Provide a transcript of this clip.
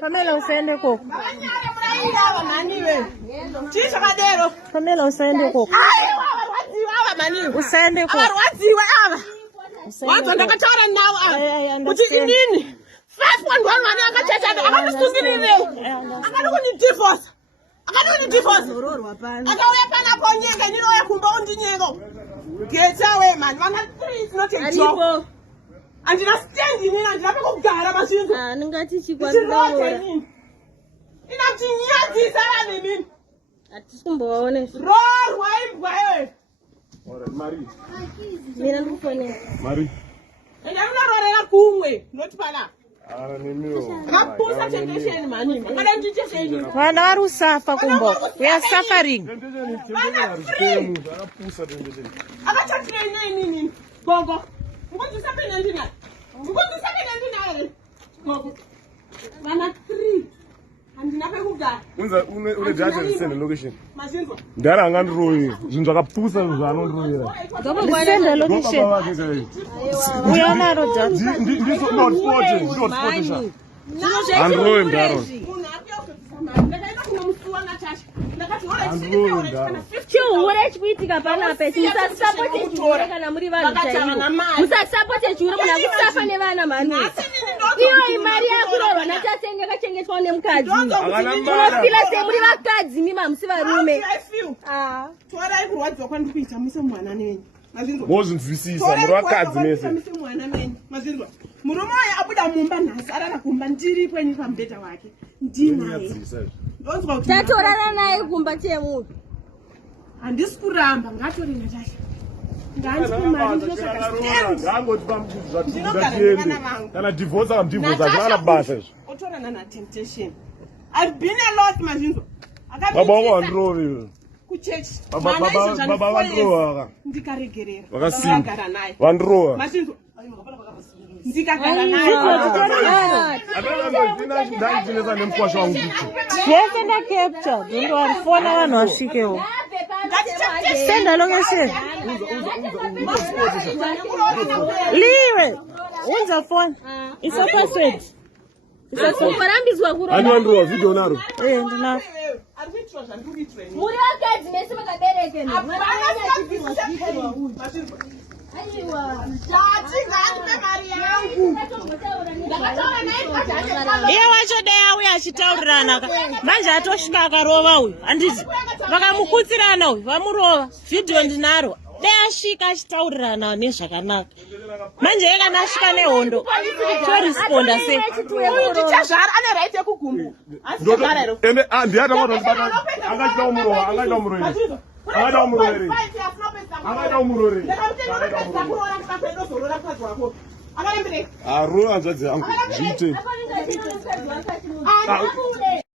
Pamela usende koko. Pamela usende koko. Usende koko. What's ndakataura nawo kuti inini 5.1 akachachana akanisungirire akadokuni divorce akauya panapo nyika ndinoya kumba undinyeko get away man vana 3 is not a job andina stand inini andina pekugara masvinzo Ningati chikwandaura. Inati nyadzisa vanhu mimi Atikumboone. Roar waimbwa wewe. Mari. Mina ndikufonera. Mari. Enda unororera kumwe not pala. Ara nemiwo. Akapusa temptation mani. Ngada ndicheshenyu. Vana vari kusafa kumbo. We are suffering. Akapusa temptation. Akachatire nini? Gogo. Ngondisapena ndina. Ngondisapena ndina. Gogo. Vana 3. Andina pekugara. Unza une data send location. Mazinzo. Ndara angandiroyi. Zvinhu zvakapusa zvanondiroyera. Send location. Uyana rodza. Ndiso not sport. Not sport. Android ndaro. Chihure chikuitika panapa musasupport chihure kana muri vanhu chaimo musasupport chihure kana kusafa nevana manu iyo imari yakurorwa natasenge yakachengetwa nemukadzi unofila semuri vakadzi mima musi varume torai kurwadziwa kwandikuita muse mwana nenyu mozvinzwisisa muri vakadzi mese mazinzwa murume wayo abuda mumba nhasi arara kumba ndiripo ini pamubhedha wake ndinaye ndonzwa kuti tatorana naye kumba chemunhu handisi kuramba ngatori natasha kana divorce akamdivorce akana basa izvo otorana natemptation I've been a lot mazinzwa baba wangu wandirovi kuchechi baba vandirowa ndikaregerera vakasimba vandirowa mazinzwa ndikagara naye ndaitinesa nemukwasha wangu kuti yese ndacapture ndindowarifona vanhu vasvikewo senda location liwe unza phone isa password isakuparambidzwa ani wandirowa video naro ndinaro muri vakadzi mese vakabereke iye wacho dai auya achitaurirana manje atosvika akarova uyu handiti vakamukutsirana uyu vamurova vhidhiyo ndinaro dai asvika achitaurirana nezvakanaka manje ye kana asvika nehondo toresponda sei tichazvara ane right yekugumbu ende ndiyatangaangaita umurova angaita umurova angaita umurova angaita umurova Akalambire. Aro hanzvadzi yangu. Zviite.